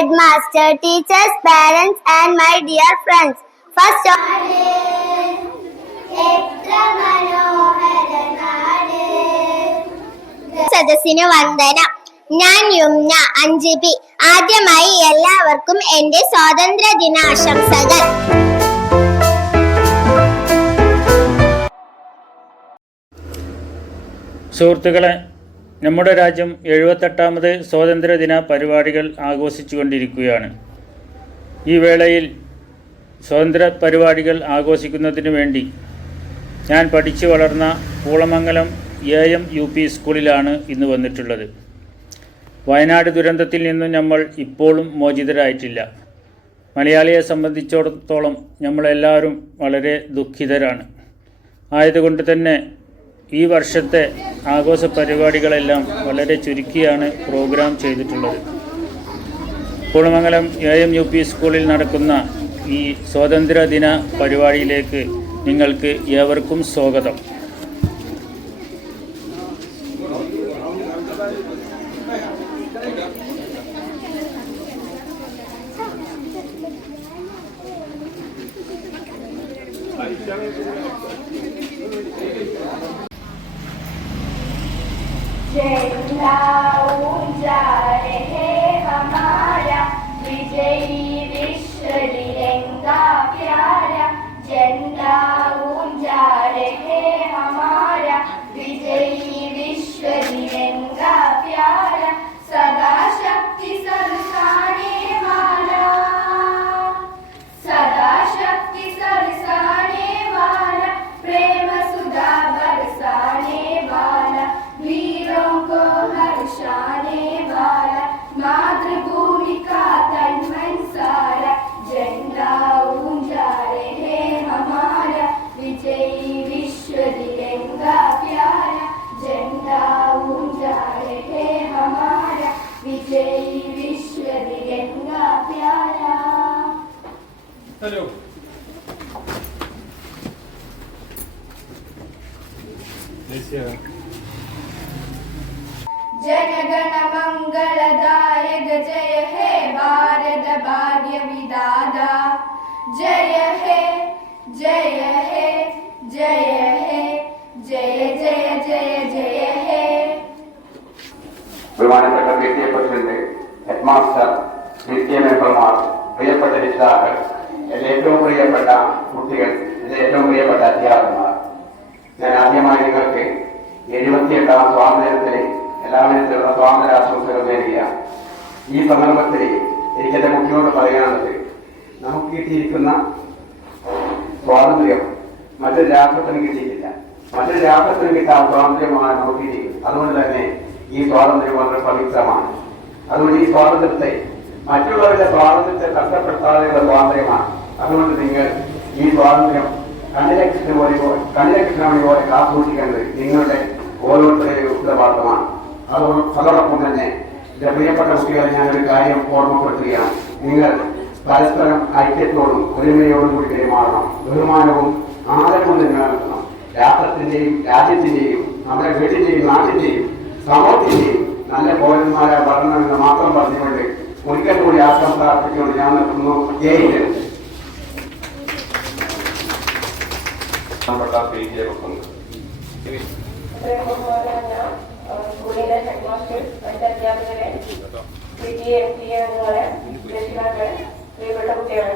headmaster, teachers, parents, and my dear friends. First of സദസ്സിന് വന്ദന. ഞാൻ യുംന അഞ്ച് ബി ആദ്യമായി എല്ലാവർക്കും എന്റെ സ്വാതന്ത്ര്യ ദിനാശംസകൾ സുഹൃത്തുക്കളെ നമ്മുടെ രാജ്യം എഴുപത്തെട്ടാമത് സ്വാതന്ത്ര്യദിന പരിപാടികൾ ആഘോഷിച്ചുകൊണ്ടിരിക്കുകയാണ്. ഈ വേളയിൽ സ്വാതന്ത്ര്യ പരിപാടികൾ ആഘോഷിക്കുന്നതിന് വേണ്ടി ഞാൻ പഠിച്ചു വളർന്ന Poolamangalam A M U P സ്കൂളിലാണ് ഇന്ന് വന്നിട്ടുള്ളത്. വയനാട് ദുരന്തത്തിൽ നിന്നും നമ്മൾ ഇപ്പോഴും മോചിതരായിട്ടില്ല. മലയാളിയെ സംബന്ധിച്ചിടത്തോളം നമ്മളെല്ലാവരും വളരെ ദുഃഖിതരാണ്. ആയതുകൊണ്ട് തന്നെ ഈ വർഷത്തെ ആഘോഷ പരിപാടികളെല്ലാം വളരെ ചുരുക്കിയാണ് പ്രോഗ്രാം ചെയ്തിട്ടുള്ളത്. Kulamangalam A M U P സ്കൂളിൽ നടക്കുന്ന ഈ സ്വാതന്ത്ര്യദിന പരിപാടിയിലേക്ക് നിങ്ങൾക്ക് ഏവർക്കും സ്വാഗതം. Yeah. हेलो जय जनगण मंगलदायक जय हे भारत भाग्य विदादा जय हे जय हे जय हे जय जय जय जय हे। பிரமாணப்பட்ட हेडमास्टर द्वितीय में நித்தியமே பெருமாள் உயர்பட்ட விசாக എന്റെ ഏറ്റവും പ്രിയപ്പെട്ട കുട്ടികൾ എന്റെ ഏറ്റവും പ്രിയപ്പെട്ട അധ്യാപകന്മാർ. ഞാൻ ആദ്യമായി നിങ്ങൾക്ക് എഴുപത്തിയെട്ടാം സ്വാതന്ത്ര്യത്തിന് എല്ലാവരും സ്വാതന്ത്ര്യ ആശംസകൾ നേടിയ ഈ സന്ദർഭത്തിൽ എനിക്ക് എന്റെ കുട്ടിയോട് പറയാനുള്ളത് നമുക്ക് കിട്ടിയിരിക്കുന്ന സ്വാതന്ത്ര്യം മറ്റൊരു രാഷ്ട്രത്തിന് കിട്ടിയിട്ടില്ല. മറ്റൊരു രാഷ്ട്രത്തിന് കിട്ടാൻ സ്വാതന്ത്ര്യമാണ് നമുക്ക് അതുകൊണ്ട് തന്നെ ഈ സ്വാതന്ത്ര്യം വളരെ പവിത്രമാണ്. അതുകൊണ്ട് ഈ സ്വാതന്ത്ര്യത്തെ മറ്റുള്ളവരുടെ സ്വാതന്ത്ര്യത്തെ കഷ്ടപ്പെടുത്താതെയുള്ള സ്വാതന്ത്ര്യമാണ്. അതുകൊണ്ട് നിങ്ങൾ ഈ സ്വാതന്ത്ര്യം കണ്ണിലക്ഷണ കൃഷ്ണ പോലെ കണ്ണിലെ കൃഷ്ണമണി പോലെ കാത്തുസൂക്ഷിക്കേണ്ടത് നിങ്ങളുടെ ഓരോരുത്തരുടെയും ഉത്തരവാദിത്തമാണ്. അതോ- അതോടൊപ്പം തന്നെ എന്റെ പ്രിയപ്പെട്ട കുട്ടികളെ ഞാൻ ഒരു കാര്യം ഓർമ്മപ്പെടുത്തുകയാണ്. നിങ്ങൾ പരസ്പരം ഐക്യത്തോടും ഒരുമയോടും കൂടി പെരുമാറണം. ബഹുമാനവും ആദരവും നിലനിർത്തണം. രാഷ്ട്രത്തിന്റെയും രാജ്യത്തിന്റെയും നമ്മുടെ വീട്ടിന്റെയും നാട്ടിന്റെയും സമൂഹത്തിന്റെയും നല്ല പൗരന്മാരെ വളരണമെന്ന് മാത്രം പറഞ്ഞുകൊണ്ട് ഒരിക്കൽ കൂടി ആ അർപ്പിച്ചുകൊണ്ട് ഞാൻ നിൽക്കുന്നു ജയ് ഹിന്ദ്. പേജ് വെക്കുന്നത് ഇത്രയും ബഹുമാനമായ ആ, സ്കൂളിലെ ഹെഡ് മാസ്റ്റേഴ്സ് മറ്റ് അധ്യാപകരെ പി ടി എം ടി അംഗങ്ങളെ രക്ഷിതാക്കളെ പ്രിയപ്പെട്ട കുട്ടികളെ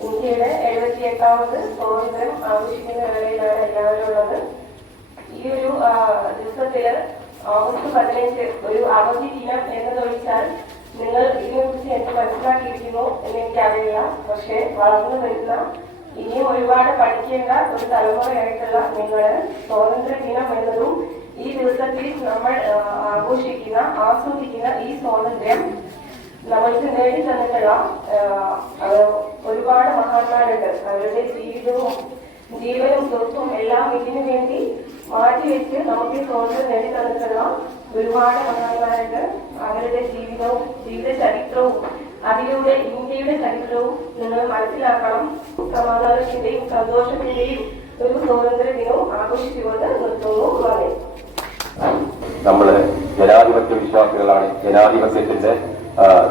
ഇന്ത്യയുടെ എഴുപത്തി എട്ടാമത് സ്വാതന്ത്ര്യം ആഘോഷിക്കുന്ന വേളയിലാണ് എല്ലാവരും ഉള്ളത് ഈ ഒരു ദിവസത്തിൽ ഓഗസ്റ്റ് പതിനഞ്ച് ഒരു അവധി ദിനം എന്നതൊഴിച്ചാൽ നിങ്ങൾ ഇതിനെക്കുറിച്ച് എന്ത് മനസ്സിലാക്കിയിരിക്കുന്നു എന്ന് എനിക്കറിയില്ല. പക്ഷേ വളർന്നു വരുന്ന ഇനിയും ഒരുപാട് പഠിക്കേണ്ട ഒരു തലമുറയായിട്ടുള്ള നിങ്ങൾ സ്വാതന്ത്ര്യ ദിനം എന്നതും ഈ ദിവസത്തിൽ നമ്മൾ ആഘോഷിക്കുന്ന ആസ്വദിക്കുന്ന ഈ സ്വാതന്ത്ര്യം നമ്മൾക്ക് നേടി തന്നിട്ടുള്ള ഒരുപാട് മഹാന്മാരുണ്ട്. അവരുടെ ജീവിതവും ജീവനും സ്വത്തും എല്ലാം ഇതിനു വേണ്ടി മാറ്റിവെച്ച് നമുക്ക് ഈ സ്വാതന്ത്ര്യം നേടി തന്നിട്ടുള്ള ഒരുപാട് മഹാന്മാരുണ്ട്. അവരുടെ ജീവിതവും ജീവിത ചരിത്രവും അതിലൂടെ ഇന്ത്യയുടെ ചരിത്രവും നിങ്ങൾ മനസ്സിലാക്കണം. സമാധാനത്തിന്റെയും സന്തോഷത്തിന്റെയും ഒരു സ്വാതന്ത്ര്യ ദിനവും ആഘോഷിച്ചുകൊണ്ട് നിർത്തുന്നു. നന്ദി. നമ്മൾ ജനാധിപത്യ വിശ്വാസികളാണ്. ജനാധിപത്യത്തിന്റെ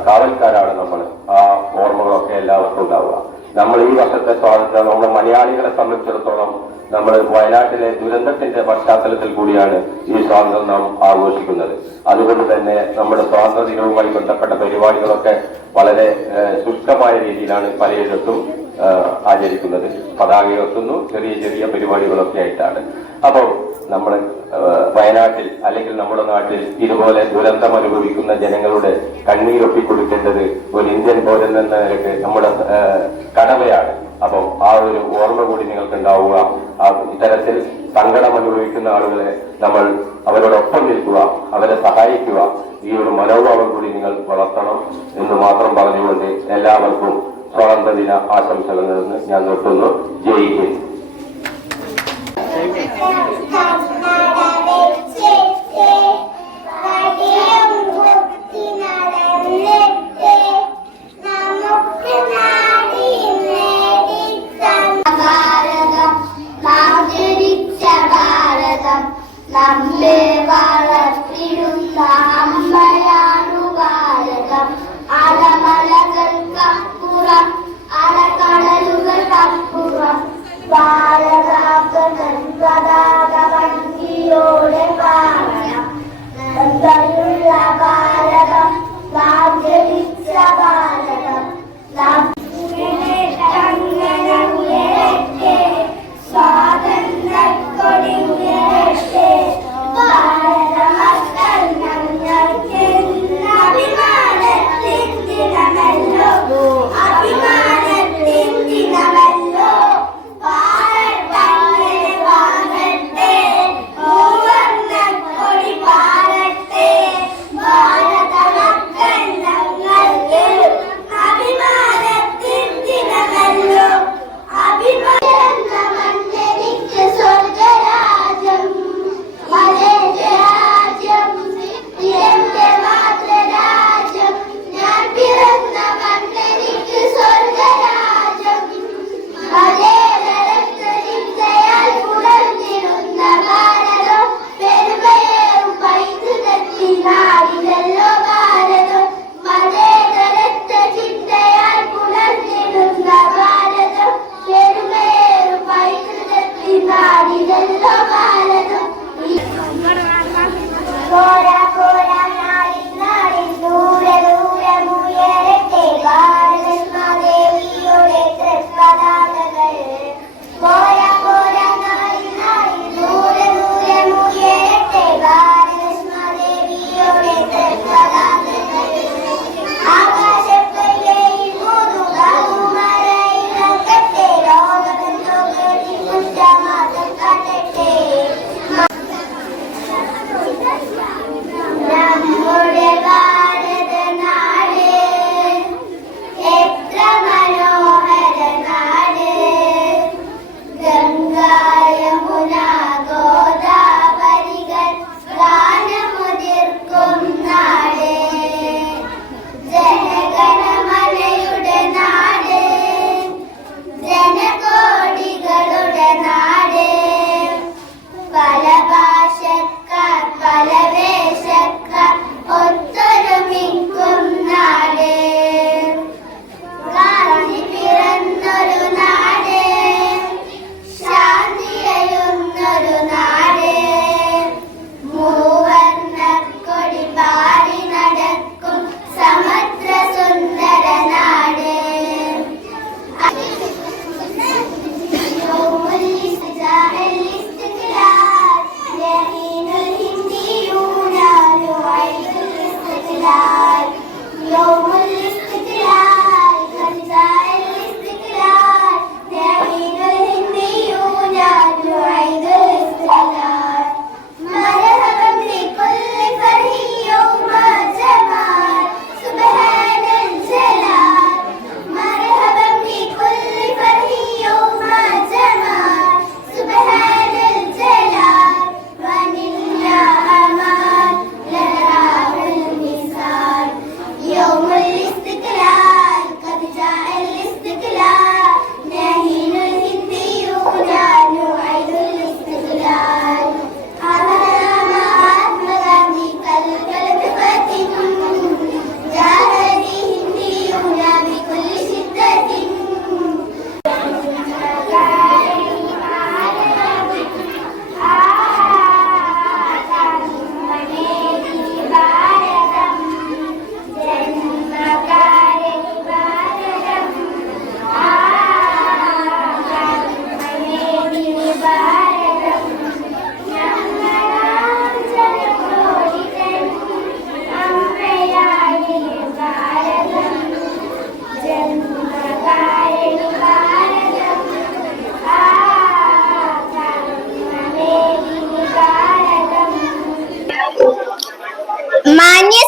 കാവൽക്കാരാണ് നമ്മൾ ആ, കാവൽക്കാരാണ് നമ്മൾ ഈ വർഷത്തെ സ്വാതന്ത്ര്യം നമ്മുടെ മലയാളികളെ സംബന്ധിച്ചിടത്തോളം നമ്മൾ വയനാട്ടിലെ ദുരന്തത്തിന്റെ പശ്ചാത്തലത്തിൽ കൂടിയാണ് ഈ സ്വാതന്ത്ര്യം നാം ആഘോഷിക്കുന്നത്. അതുകൊണ്ട് തന്നെ നമ്മുടെ സ്വാതന്ത്ര്യ ദിനവുമായി ബന്ധപ്പെട്ട പരിപാടികളൊക്കെ വളരെ ശുഷ്കമായ രീതിയിലാണ് പലയിടത്തും ആചരിക്കുന്നത്. പതാക ഉയർത്തുന്നു ചെറിയ ചെറിയ പരിപാടികളൊക്കെ ആയിട്ടാണ്. അപ്പോൾ നമ്മൾ വയനാട്ടിൽ അല്ലെങ്കിൽ നമ്മുടെ നാട്ടിൽ ഇതുപോലെ ദുരന്തം അനുഭവിക്കുന്ന ജനങ്ങളുടെ കണ്ണീരൊപ്പിക്കൊടുക്കേണ്ടത് ഒരു ഇന്ത്യൻ പൗരൻ എന്ന നിലയ്ക്ക് നമ്മുടെ കടമയാണ്. അപ്പം ആ ഒരു ഓർമ്മ കൂടി നിങ്ങൾക്ക് ഉണ്ടാവുക ഇത്തരത്തിൽ സങ്കടം അനുഭവിക്കുന്ന ആളുകളെ നമ്മൾ അവരോടൊപ്പം നിൽക്കുക അവരെ സഹായിക്കുക. ഈ ഒരു മനോഭാവം കൂടി നിങ്ങൾ വളർത്തണം എന്ന് മാത്രം പറഞ്ഞുകൊണ്ട് എല്ലാവർക്കും സ്വാതന്ത്ര്യ ദിന ആശംസകൾ നേർന്ന് ഞാൻ നിർത്തുന്നു. ജയ് ഹിന്ദ്.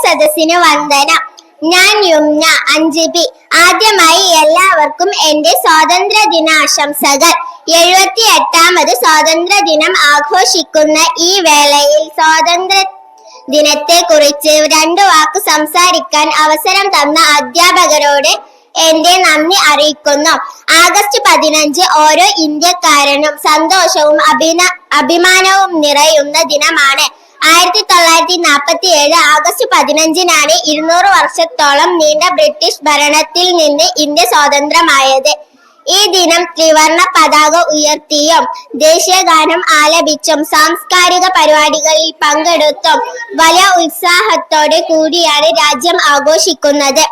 സദസ്സിന് വന്ദനം. ഞാൻ യുംന അഞ്ച് ബി ആദ്യമായി എല്ലാവർക്കും എന്റെ സ്വാതന്ത്ര്യ ദിനാശംസകൾ എഴുപത്തി എട്ടാമത് സ്വാതന്ത്ര്യ ദിനം ആഘോഷിക്കുന്ന ഈ വേളയിൽ സ്വാതന്ത്ര്യ ദിനത്തെ കുറിച്ച് രണ്ടു വാക്ക് സംസാരിക്കാൻ അവസരം തന്ന അധ്യാപകരോട് എന്റെ നന്ദി അറിയിക്കുന്നു. ആഗസ്റ്റ് പതിനഞ്ച് ഓരോ ഇന്ത്യക്കാരനും സന്തോഷവും അഭിന അഭിമാനവും നിറയുന്ന ദിനമാണ്. ആയിരത്തി തൊള്ളായിരത്തി നാൽപ്പത്തി ഏഴ് ആഗസ്റ്റ് പതിനഞ്ചിനാണ് ഇരുന്നൂറ് വർഷത്തോളം നീണ്ട ബ്രിട്ടീഷ് ഭരണത്തിൽ നിന്ന് ഇന്ത്യ സ്വതന്ത്രമായത് ഈ ദിനം ത്രിവർണ പതാക ഉയർത്തിയും ദേശീയഗാനം ആലപിച്ചും സാംസ്കാരിക പരിപാടികളിൽ പങ്കെടുത്തും വലിയ ഉത്സാഹത്തോടെ കൂടിയാണ് രാജ്യം ആഘോഷിക്കുന്നത്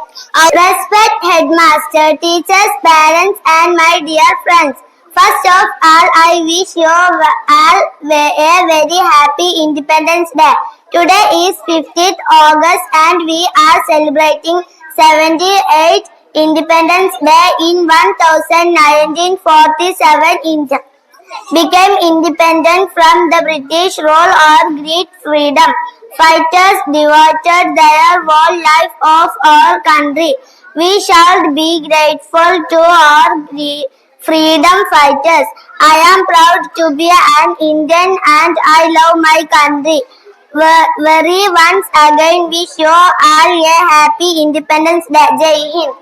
head master teachers parents and my dear friends. First of all, I wish you all a very happy Independence Day. Today is 15th August and we are celebrating 78 Independence Day in 1947 India became independent from the British rule or great freedom. Fighters devoted their whole life of our country. We shall be grateful to our freedom fighters. I am proud to be an Indian and I love my country. Ve- Very once again wish you all a happy Independence Day. Jai Hind.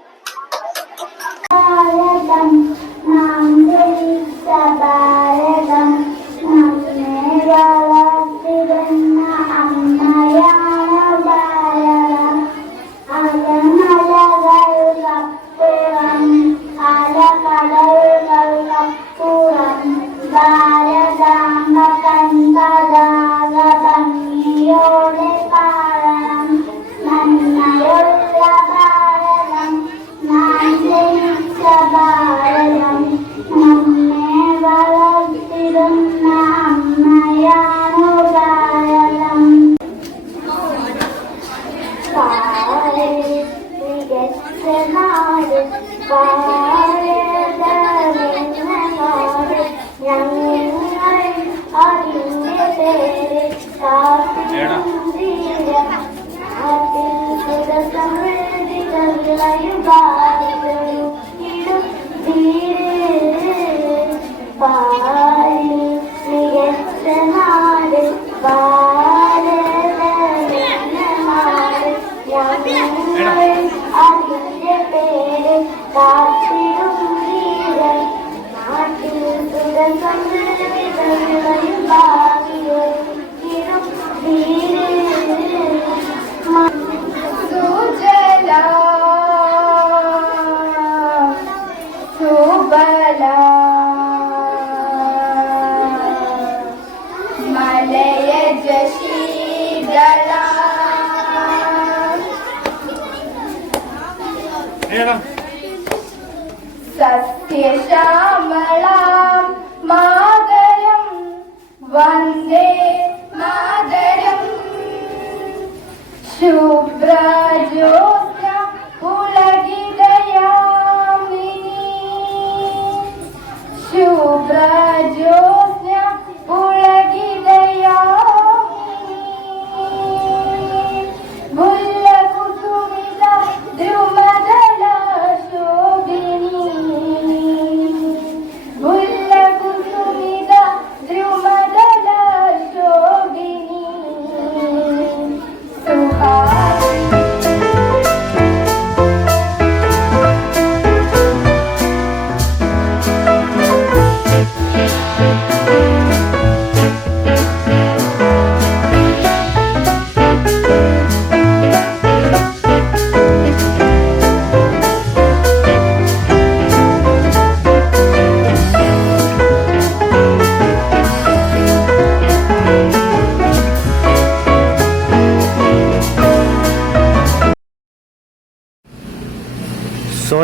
ഭാരതം നാം ജനിച്ച ഭാരതം നമ്മെ വളർത്തിരുന്ന pela igual.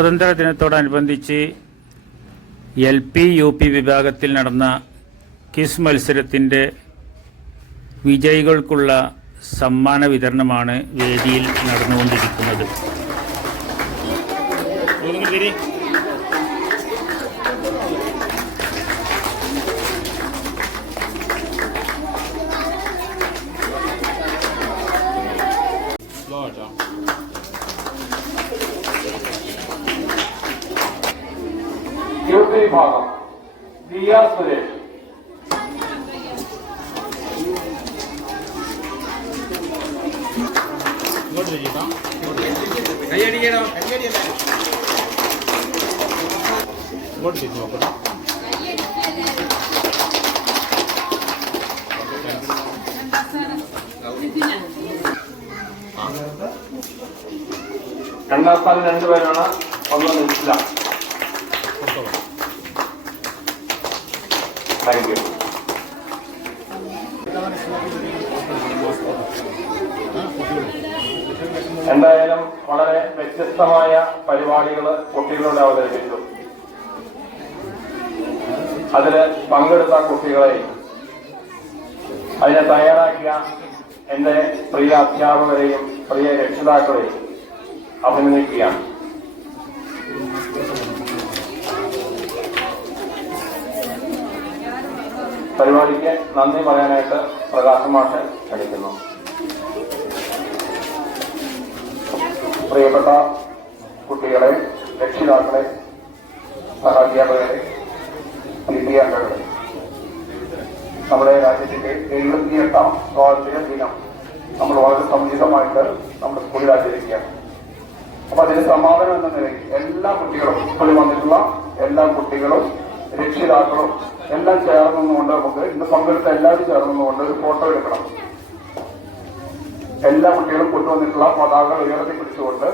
സ്വാതന്ത്ര്യ ദിനത്തോടനുബന്ധിച്ച് L P U P വിഭാഗത്തിൽ നടന്ന kiss മത്സരത്തിന്റെ വിജയികൾക്കുള്ള സമ്മാന വിതരണമാണ് വേദിയിൽ നടന്നുകൊണ്ടിരിക്കുന്നത്. രണ്ടാം സ്ഥാനം രണ്ടുപേരാണ് ഒന്ന് ഇസ്ലാം താങ്ക് യു എന്തായാലും വളരെ വ്യത്യസ്തമായ പരിപാടികൾ കുട്ടികളോട് അവതരിപ്പിച്ചു. അതിൽ പങ്കെടുത്ത കുട്ടികളെ അതിനെ തയ്യാറാക്കിയ എന്റെ പ്രിയ അധ്യാപകരെയും പ്രിയ രക്ഷിതാക്കളെയും അഭിനന്ദിക്കുകയാണ് പരിപാടിക്ക് നന്ദി പറയാനായിട്ട് പ്രകാശ് മാഷ് ക്ഷണിക്കുന്നു. പ്രിയപ്പെട്ട കുട്ടികളെ രക്ഷിതാക്കളെ സഹാധ്യാപകരെ പി അംഗങ്ങളെ നമ്മുടെ രാജ്യത്തിന്റെ എഴുപത്തിയെട്ടാം സ്വാതന്ത്ര്യ ദിനം നമ്മൾ വളരെ സമുചിതമായിട്ട് നമ്മുടെ സ്കൂളിൽ ആചരിക്കുകയാണ്. അപ്പൊ അതിന് സമാധാനം എന്ന നിലയിൽ എല്ലാ കുട്ടികളും സ്കൂളിൽ വന്നിട്ടുള്ള എല്ലാ കുട്ടികളും രക്ഷിതാക്കളും എല്ലാം ചേർന്നുകൊണ്ട് നമുക്ക് ഇന്ന് പങ്കെടുത്ത എല്ലാവരും ചേർന്നുകൊണ്ട് ഒരു ഫോട്ടോ എടുക്കണം. എല്ലാ കുട്ടികളും കൊണ്ടുവന്നിട്ടുള്ള പതാക ഉയർത്തി പിടിച്ചുകൊണ്ട്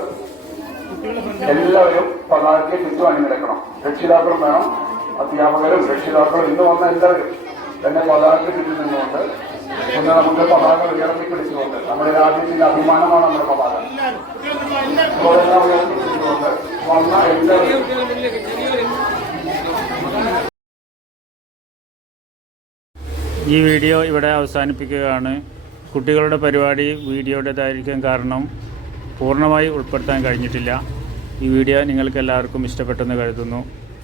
എല്ലാവരും പതാകയ്ക്ക് ചുറ്റും അണിനിരക്കണം. രക്ഷിതാക്കളും വേണം അധ്യാപകരും രക്ഷിതാക്കളും ഇന്ന് വന്ന എല്ലാവരും തന്നെ പതാകയ്ക്ക് ചുറ്റും നിന്നുകൊണ്ട് ഒന്ന് നമുക്ക് പതാക ഉയർത്തിപ്പിടിച്ചുകൊണ്ട് നമ്മുടെ രാജ്യത്തിന്റെ അഭിമാനമാണ് നമ്മുടെ പതാക ഈ വീഡിയോ ഇവിടെ അവസാനിപ്പിക്കുകയാണ്. കുട്ടികളുടെ പരിപാടി വീഡിയോയുടേതായിരിക്കാൻ കാരണം പൂർണമായി ഉൾപ്പെടുത്താൻ കഴിഞ്ഞിട്ടില്ല. ഈ വീഡിയോ നിങ്ങൾക്ക് എല്ലാവർക്കും ഇഷ്ടപ്പെട്ടെന്ന് കരുതുന്നു.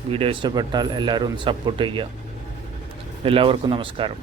വീഡിയോ ഇഷ്ടപ്പെട്ടാൽ എല്ലാവരും സപ്പോർട്ട് ചെയ്യുക. എല്ലാവർക്കും നമസ്കാരം.